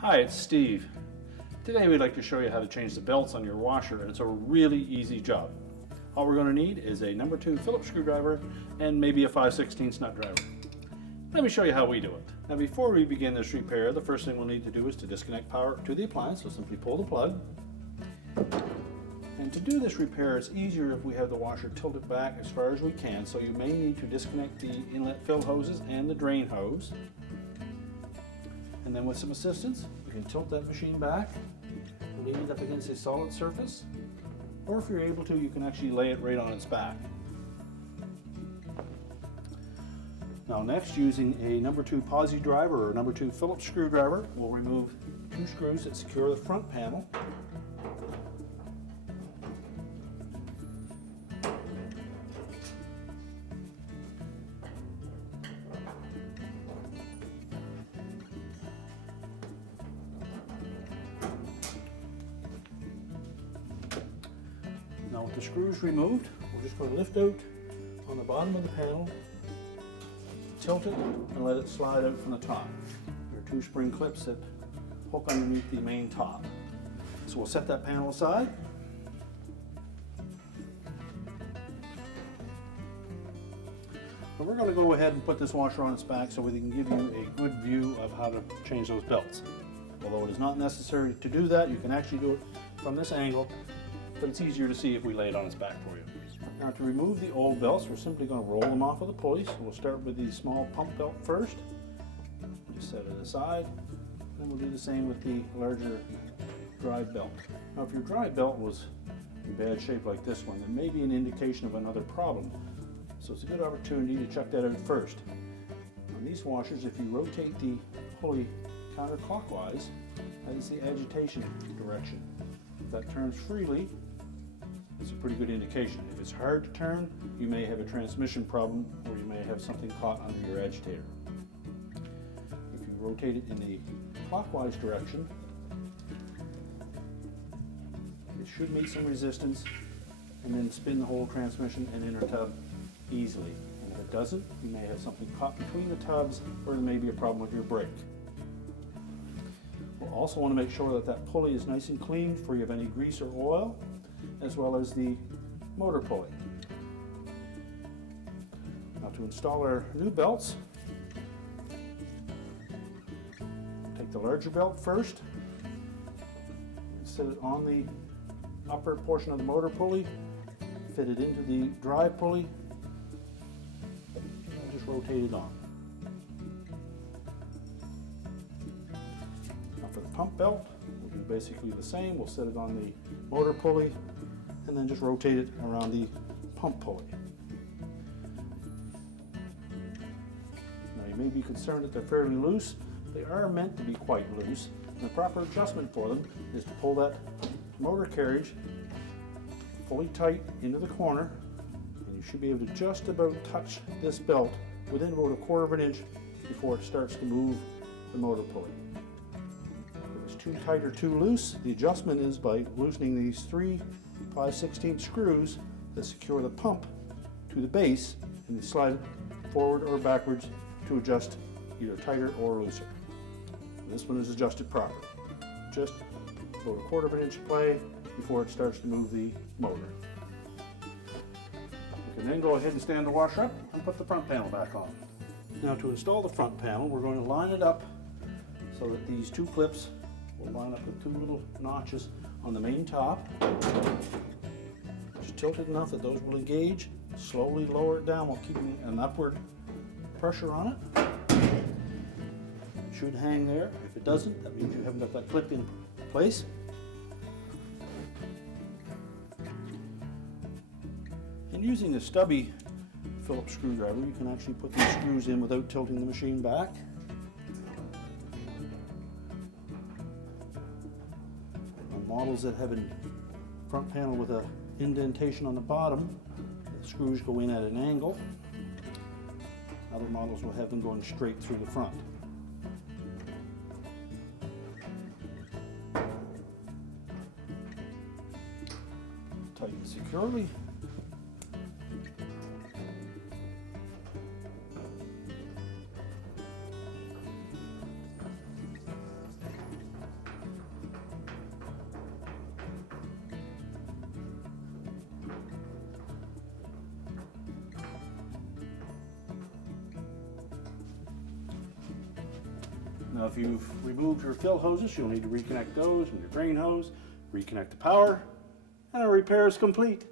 Hi, it's Steve. Today we'd like to show you how to change the belts on your washer, and it's a really easy job. All we're going to need is a number 2 Phillips screwdriver and maybe a 5/16 nut driver. Let me show you how we do it. Now before we begin this repair, the first thing we'll need to do is to disconnect power to the appliance, so simply pull the plug. And to do this repair, it's easier if we have the washer tilted back as far as we can, so you may need to disconnect the inlet fill hoses and the drain hose. And then with some assistance, we can tilt that machine back, lean it up against a solid surface, or if you're able to, you can actually lay it right on its back. Now next, using a number 2 posi driver or number 2 Phillips screwdriver, we'll remove 2 screws that secure the front panel. Now with the screws removed, we're just going to lift out on the bottom of the panel, tilt it, and let it slide out from the top. There are 2 spring clips that hook underneath the main top. So we'll set that panel aside. And we're going to go ahead and put this washer on its back so we can give you a good view of how to change those belts. Although it is not necessary to do that, you can actually do it from this angle, but it's easier to see if we lay it on its back for you. Now to remove the old belts, we're simply going to roll them off of the pulleys. We'll start with the small pump belt first. Just set it aside. Then we'll do the same with the larger drive belt. Now if your drive belt was in bad shape like this one, it may be an indication of another problem. So it's a good opportunity to check that out first. On these washers, if you rotate the pulley counterclockwise, that is the agitation direction. If that turns freely, it's a pretty good indication. If it's hard to turn, you may have a transmission problem, or you may have something caught under your agitator. If you rotate it in the clockwise direction, it should meet some resistance and then spin the whole transmission and inner tub easily. And if it doesn't, you may have something caught between the tubs, or there may be a problem with your brake. We'll also want to make sure that that pulley is nice and clean, free of any grease or oil, as well as the motor pulley. Now to install our new belts, take the larger belt first, set it on the upper portion of the motor pulley, fit it into the drive pulley, and just rotate it on. Now for the pump belt, we'll do basically the same. We'll set it on the motor pulley and then just rotate it around the pump pulley. Now you may be concerned that they're fairly loose. They are meant to be quite loose. And the proper adjustment for them is to pull that motor carriage fully tight into the corner, and you should be able to just about touch this belt within about 1/4 inch before it starts to move the motor pulley. If it's too tight or too loose, the adjustment is by loosening these 3 5/16 screws that secure the pump to the base, and you slide it forward or backwards to adjust either tighter or looser. And this one is adjusted properly. Just about 1/4 inch play before it starts to move the motor. We can then go ahead and stand the washer up and put the front panel back on. Now to install the front panel, we're going to line it up so that these 2 clips will line up with 2 little notches on the main top. Just tilt it enough that those will engage. Slowly lower it down while keeping an upward pressure on it. It should hang there. If it doesn't, that means you haven't got that clip in place. And using a stubby Phillips screwdriver, you can actually put these screws in without tilting the machine back. Models that have a front panel with an indentation on the bottom, the screws go in at an angle. Other models will have them going straight through the front. Tighten securely. Now if you've removed your fill hoses, you'll need to reconnect those and your drain hose, reconnect the power, and our repair is complete.